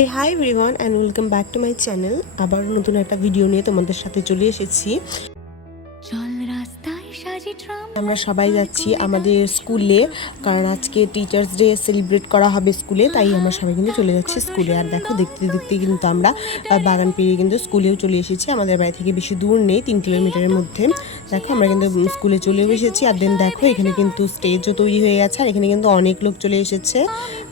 এই hi everyone and welcome back to my channel আবার নতুন একটা ভিডিও নিয়ে তোমাদের সাথে চলে এসেছি। আমরা সবাই যাচ্ছি আমাদের স্কুলে কারণ আজকে টিচার্স ডে সেলিব্রেট করা হবে স্কুলে তাই আমরা সবাই কিন্তু চলে যাচ্ছি স্কুলে। আর দেখো দেখতে দেখতে কিন্তু আমরা বাগান পেরিয়ে কিন্তু স্কুলেও চলে এসেছি। আমাদের বাড়ি থেকে বেশি দূর নেই তিন কিলোমিটারের মধ্যে। দেখো আমরা কিন্তু স্কুলে চলেও এসেছি। আর দেন দেখো এখানে কিন্তু স্টেজও তৈরি হয়ে গেছে আর এখানে কিন্তু অনেক লোক চলে এসেছে।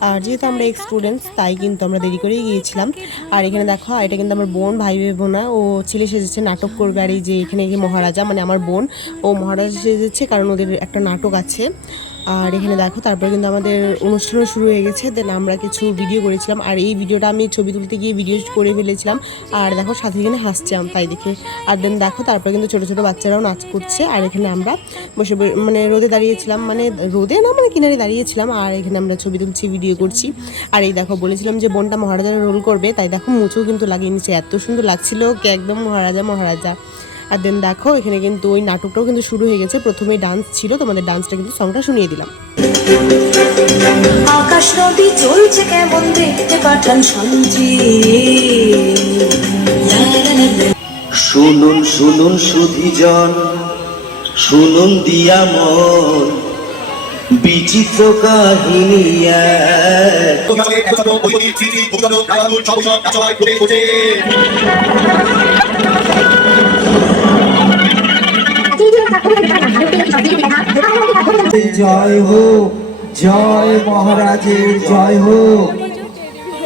আর যেহেতু আমরা এক্স স্টুডেন্টস তাই কিন্তু আমরা দেরি করেই গিয়েছিলাম। আর এখানে দেখো এটা কিন্তু আমার বোন, ভাই বোনা। ও ছেলে সেজেছে, নাটক করবে। আর এই যে এখানে মহারাজা মানে আমার বোন, ও মহারাজা সেজেছে, কারণ ওদের একটা নাটক আছে। আর এখানে দেখো, তারপরে কিন্তু আমাদের অনুষ্ঠানও শুরু হয়ে গেছে। দেন আমরা কিছু ভিডিও করেছিলাম। আর এই ভিডিওটা আমি ছবি তুলতে গিয়ে ভিডিও করে ফেলেছিলাম। আর দেখো, সাথে এখানে হাসছে আম, তাই দেখে। আর দেন দেখো, তারপরে কিন্তু ছোটো ছোটো বাচ্চারাও নাচ করছে। আর এখানে আমরা বসে মানে রোদে দাঁড়িয়েছিলাম। মানে রোদে না মানে কিনারে দাঁড়িয়েছিলাম। আর এখানে আমরা ছবি তুলছি ভিডিও করছি। আর এই দেখো, বলেছিলাম যে বোনটা মহারাজার রোল করবে। তাই দেখো, মুচও কিন্তু লাগিয়ে নিচ্ছে। এত সুন্দর লাগছিল কি একদম মহারাজা মহারাজা। আর দেন দেখো এখানে কিন্তু ওই নাটকটাও কিন্তু শুরু হয়ে গেছে। প্রথমে ডান্স ছিল তোমাদের ডান্সটা কিন্তু সংটা শুনিয়ে দিলাম। আকাশ নদী চলছে কেমন দেখতে পাঠান সঞ্জি শুনুন শুনুন সুধিজন শুনুন দিয়া মন বিচিত্র কাহিনী এক। জয় হোক জয় মহারাজের জয় হোক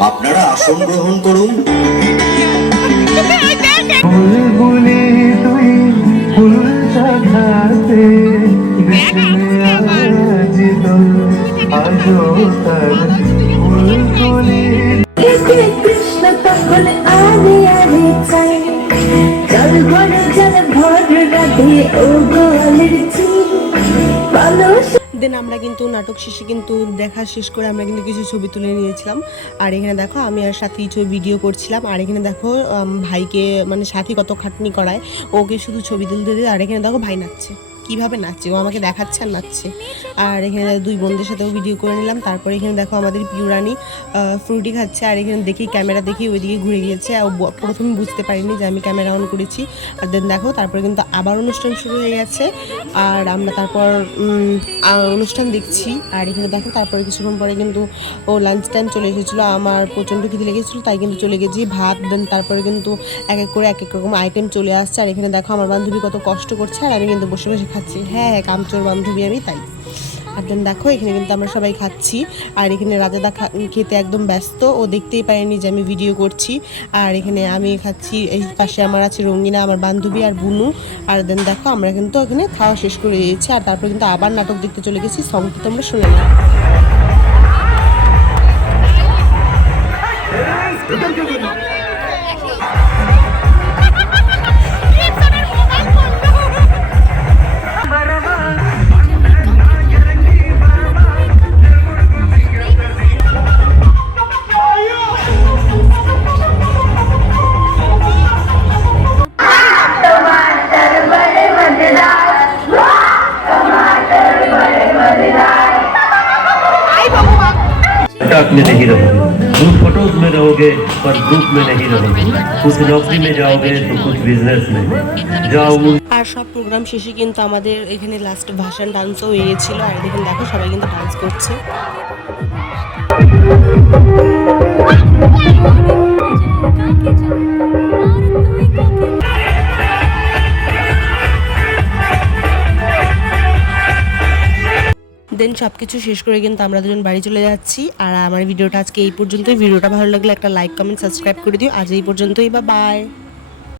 আপনারা আসন গ্রহণ করুন। বুলবুলি তুই ফুল কৃষ্ণ তখন চাই। দেন আমরা কিন্তু নাটক শেষে কিন্তু দেখা শেষ করে আমরা কিন্তু কিছু ছবি তুলে নিয়েছিলাম। আর এখানে দেখো, আমি আর সাথী ছবি ভিডিও করছিলাম। আর এখানে দেখো ভাইকে মানে সাথী কত খাটনি করায়। ওকে শুধু ছবি তুলতে দিয়ে আর এখানে দেখো ভাই নাচছে। কীভাবে নাচছে? ও আমাকে দেখাচ্ছে আর নাচছে। আর এখানে দুই বোনদের সাথেও ভিডিও করে নিলাম। তারপরে এখানে দেখো আমাদের পিউরানি ফ্রুটি খাচ্ছে আর এখানে দেখি ক্যামেরা দেখি ওইদিকে ঘুরে গিয়েছে। আর প্রথমে বুঝতে পারিনি যে আমি ক্যামেরা অন করেছি। আর দেন দেখো, তারপরে কিন্তু আবার অনুষ্ঠান শুরু হয়ে গেছে। আর আমরা তারপর অনুষ্ঠান দেখছি। আর এখানে দেখো, তারপরে কিছুক্ষণ পরে কিন্তু ও লাঞ্চ টাইম চলে এসেছিল। আমার প্রচণ্ড খিদে লেগেছিলো, তাই কিন্তু চলে গেছি ভাত। দেন তারপরে কিন্তু এক এক করে এক এক রকম আইটেম চলে আসছে। আর এখানে দেখো, আমার বান্ধবী কত কষ্ট করছে। আর আমি কিন্তু বসে বসে খাচ্ছি। হ্যাঁ হ্যাঁ কামচোর বান্ধবী আমি, তাই। আর দেন দেখো এখানে কিন্তু আমরা সবাই খাচ্ছি আর এখানে রাজাদা খেতে একদম ব্যস্ত ও দেখতেই পারেনি যে আমি ভিডিও করছি আর এখানে আমি খাচ্ছি এই পাশে আমার আছে রঙিনা আমার বান্ধবী আর বুনু আর দেন দেখো আমরা কিন্তু এখানে খাওয়া শেষ করে দিয়েছি আর তারপর কিন্তু আবার নাটক দেখতে চলে গেছি সংটি তোমরা শুনে নাও टॉक में नहीं रहोगे ग्रुप फोटोज में रहोगे पर ग्रुप में नहीं रहोगे कुछ नौकरी में जाओगे तो कुछ बिजनेस में जाओ আর সব প্রোগ্রাম শেষে কিন্তু আমাদের এখানে লাস্ট ভাষণ ডান্সও হয়ে গেছিলো আর দেখুন দেখো সবাই কিন্তু ডান্স করছে দেন সব কিছু শেষ করে কিন্তু আমরা দুজন বাড়ি চলে যাচ্ছি। আর আমার ভিডিওটা আজকে এই পর্যন্তই। ভিডিওটা ভালো লাগলে একটা লাইক কমেন্ট সাবস্ক্রাইব করে দিও। আজ এই পর্যন্তই বা বাই